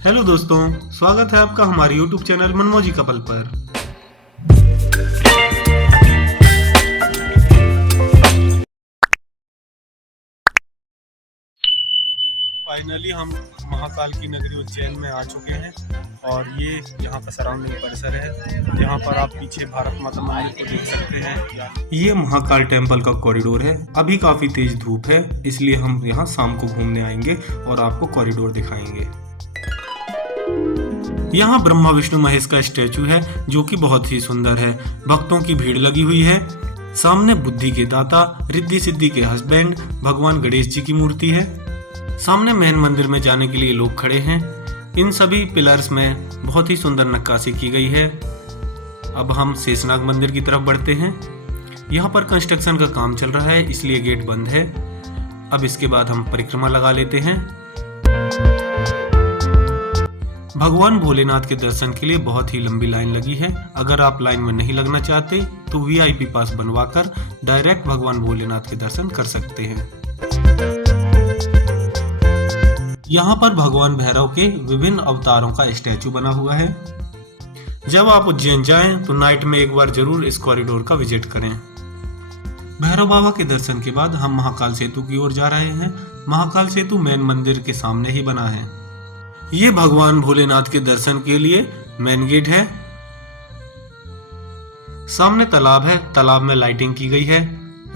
Hello दोस्तों, स्वागत है आपका हमारे YouTube चैनल मनमोजी कपल पर। फाइनली हम महाकाल की नगरी उज्जैन में आ चुके हैं और ये यहाँ का सराउंडिंग परिसर है। यहाँ पर आप पीछे भारत माता मंदिर को देख सकते हैं। ये महाकाल टेम्पल का कॉरिडोर है। अभी काफी तेज धूप है, इसलिए हम यहाँ शाम को घूमने आएंगे और आपको कॉरिडोर दिखाएंगे। यहाँ ब्रह्मा विष्णु महेश का स्टैचू है जो कि बहुत ही सुंदर है। भक्तों की भीड़ लगी हुई है। सामने बुद्धि के दाता, रिद्धि सिद्धि के हस्बैंड भगवान गणेश जी की मूर्ति है। सामने मेन मंदिर में जाने के लिए लोग खड़े हैं। इन सभी पिलर्स में बहुत ही सुंदर नक्काशी की गई है। अब हम शेषनाग मंदिर की तरफ बढ़ते हैं। यहाँ पर कंस्ट्रक्शन का काम चल रहा है, इसलिए गेट बंद है। अब इसके बाद हम परिक्रमा लगा लेते हैं। भगवान भोलेनाथ के दर्शन के लिए बहुत ही लंबी लाइन लगी है। अगर आप लाइन में नहीं लगना चाहते तो VIP पास बनवाकर डायरेक्ट भगवान भोलेनाथ के दर्शन कर सकते हैं। यहाँ पर भगवान भैरव के विभिन्न अवतारों का स्टैचू बना हुआ है। जब आप उज्जैन जाएं तो नाइट में एक बार जरूर इस कॉरिडोर का विजिट करें। भैरव बाबा के दर्शन के बाद हम महाकाल सेतु की ओर जा रहे हैं। महाकाल सेतु मेन मंदिर के सामने ही बना है। ये भगवान भोलेनाथ के दर्शन के लिए मेन गेट है। सामने तालाब है। तालाब में लाइटिंग की गई है।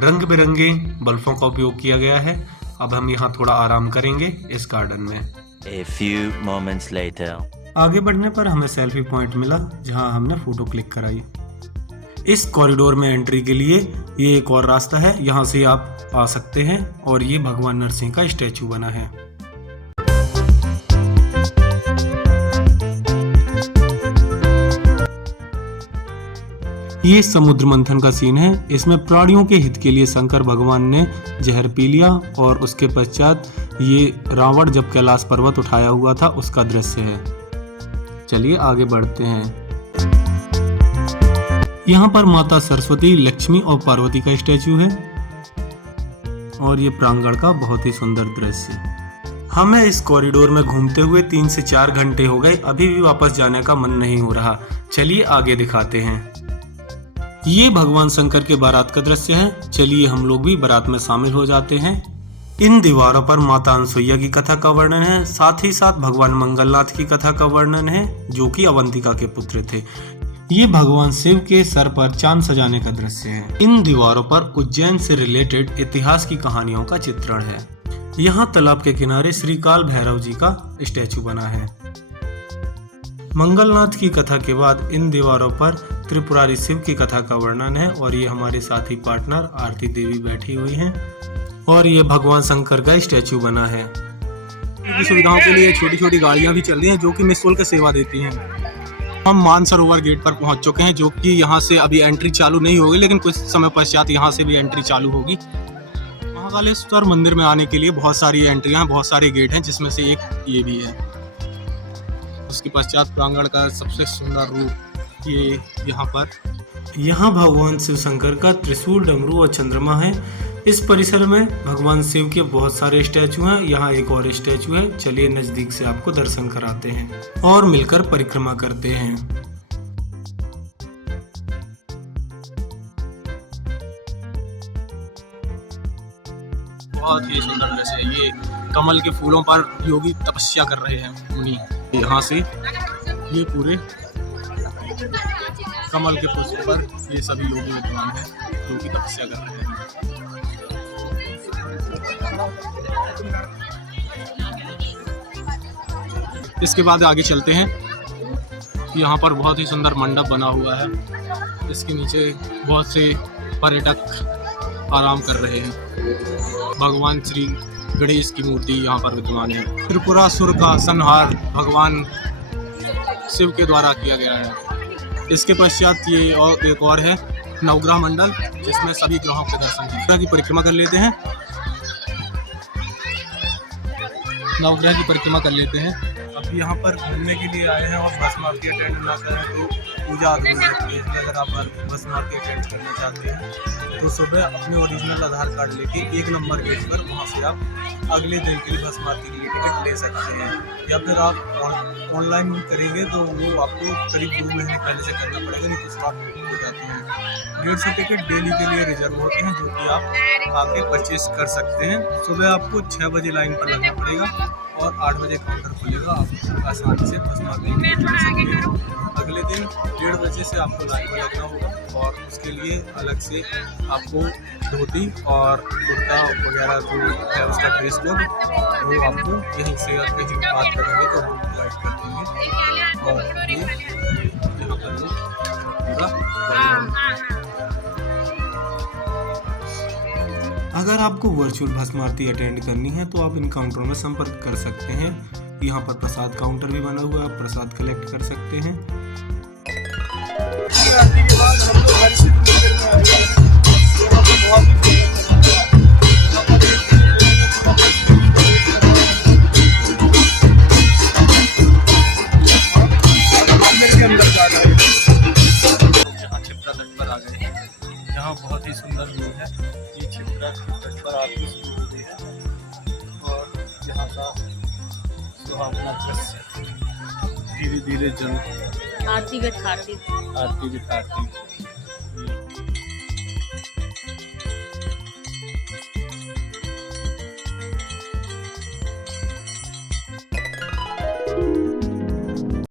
रंग बिरंगे बल्बों का उपयोग किया गया है। अब हम यहाँ थोड़ा आराम करेंगे इस गार्डन में। A few moments later. आगे बढ़ने पर हमें सेल्फी पॉइंट मिला जहाँ हमने फोटो क्लिक कराई। इस कॉरिडोर में एंट्री के लिए ये एक और रास्ता है, यहाँ से आप आ सकते हैं और ये भगवान नरसिंह का स्टैचू बना है। ये समुद्र मंथन का सीन है। इसमें प्राणियों के हित के लिए शंकर भगवान ने जहर पी लिया और उसके पश्चात ये रावण जब कैलाश पर्वत उठाया हुआ था उसका दृश्य है। चलिए आगे बढ़ते हैं। यहाँ पर माता सरस्वती, लक्ष्मी और पार्वती का स्टैचू है और ये प्रांगण का बहुत ही सुंदर दृश्य। हमें इस कॉरिडोर में घूमते हुए 3 से 4 घंटे हो गए। अभी भी वापस जाने का मन नहीं हो रहा। चलिए आगे दिखाते हैं। ये भगवान शंकर के बारात का दृश्य है। चलिए हम लोग भी बारात में शामिल हो जाते हैं। इन दीवारों पर माता अनसुईया की कथा का वर्णन है। साथ ही साथ भगवान मंगलनाथ की कथा का वर्णन है जो कि अवंतिका के पुत्र थे। ये भगवान शिव के सर पर चांद सजाने का दृश्य है। इन दीवारों पर उज्जैन से रिलेटेड इतिहास की कहानियों का चित्रण है। यहाँ तालाब के किनारे श्री काल भैरव जी का स्टैचू बना है। मंगलनाथ की कथा के बाद इन दीवारों पर त्रिपुरारी शिव की कथा का वर्णन है और ये हमारे साथी पार्टनर आरती देवी बैठी हुई हैं और ये भगवान शंकर का स्टैचू बना है। इनकी सुविधाओं के लिए छोटी छोटी गाड़ियां भी चल रही हैं जो कि निःशुल्क सेवा देती हैं। हम मानसरोवर गेट पर पहुंच चुके हैं जो कि यहाँ से अभी एंट्री चालू नहीं होगी, लेकिन कुछ समय पश्चात यहाँ से भी एंट्री चालू होगी। महाकालेश्वर मंदिर में आने के लिए बहुत सारी एंट्रियां हैं, बहुत सारे गेट हैं, जिसमें से एक ये भी है। उसके पश्चात प्रांगण का सबसे सुंदर रूप ये यहाँ भगवान शिव शंकर का त्रिशूल, डमरू और चंद्रमा है। इस परिसर में भगवान शिव के बहुत सारे स्टैचू हैं। यहाँ एक और स्टैचू है। चलिए नजदीक से आपको दर्शन कराते हैं और मिलकर परिक्रमा करते हैं। बहुत ही सुंदर दृश्य है। ये कमल के फूलों पर योगी तपस्या कर रहे हैं मुनि। यहाँ से ये पूरे कमल के पुष्प पर ये सभी योगी विद्वान हैं जो कि तपस्या कर रहे हैं। इसके बाद आगे चलते हैं। यहाँ पर बहुत ही सुंदर मंडप बना हुआ है। इसके नीचे बहुत से पर्यटक आराम कर रहे हैं। भगवान श्री गणेश की मूर्ति यहाँ पर विद्यमान है। त्रिपुरासुर का संहार भगवान शिव के द्वारा किया गया है। इसके पश्चात ये और एक और है नवग्रह मंडल, जिसमें सभी ग्रहों के दर्शन हैं। की परिक्रमा कर लेते हैं। नवग्रह की परिक्रमा कर लेते हैं। अब यहाँ पर घूमने के लिए आए हैं और बस माफिया अटेंड ना करें तो पूजा अधूरी रहती है। इसलिए अगर आप भस्मारती अटेंड करना चाहते हैं तो सुबह अपने ओरिजिनल आधार कार्ड लेके 1 नंबर गेट पर वहाँ से आप अगले दिन के लिए भस्मारती के लिए टिकट ले सकते हैं। या फिर आप ऑनलाइन करेंगे तो वो आपको करीब 2 महीने पहले से करना पड़ेगा, नहीं तो स्लॉट बुक हो जाते हैं। 150 टिकट डेली के लिए रिजर्व होते हैं, जो कि आप आके परचेस कर सकते हैं। सुबह आपको 6 बजे लाइन पर लगना पड़ेगा और 8 बजे काउंटर खुलेगा। आप आसानी से भस्मारती ले सकते हैं। अगले दिन 1:30 बजे से आपको लाइन में लगना होगा और उसके लिए अलग से आपको धोती और कुर्ता वगैरह जो है उसका ड्रेस कोड वो आपको यहीं से आपके जो बात करेंगे तो हम प्रोवाइड कर देंगे। और ये यहाँ पर लोग पूरा अगर आपको वर्चुअल भस्मारती अटेंड करनी है तो आप इन काउंटरों में संपर्क कर सकते हैं। यहाँ पर प्रसाद काउंटर भी बना हुआ है, आप प्रसाद कलेक्ट कर सकते हैं। आरती के बाद हम लोग हरिसिद्ध मंदिर में आए हैं। यहाँ पे बहुत ही मंदिर के अंदर जा रहे हैं। जहाँ छिपरा तट पर आ गए हैं, यहाँ बहुत ही सुंदर व्यू है। ये छिपरा तट पर आरती शुरू हो गई है और यहाँ का सुहावना दृश्य धीरे धीरे जल आरती के ठाती आरती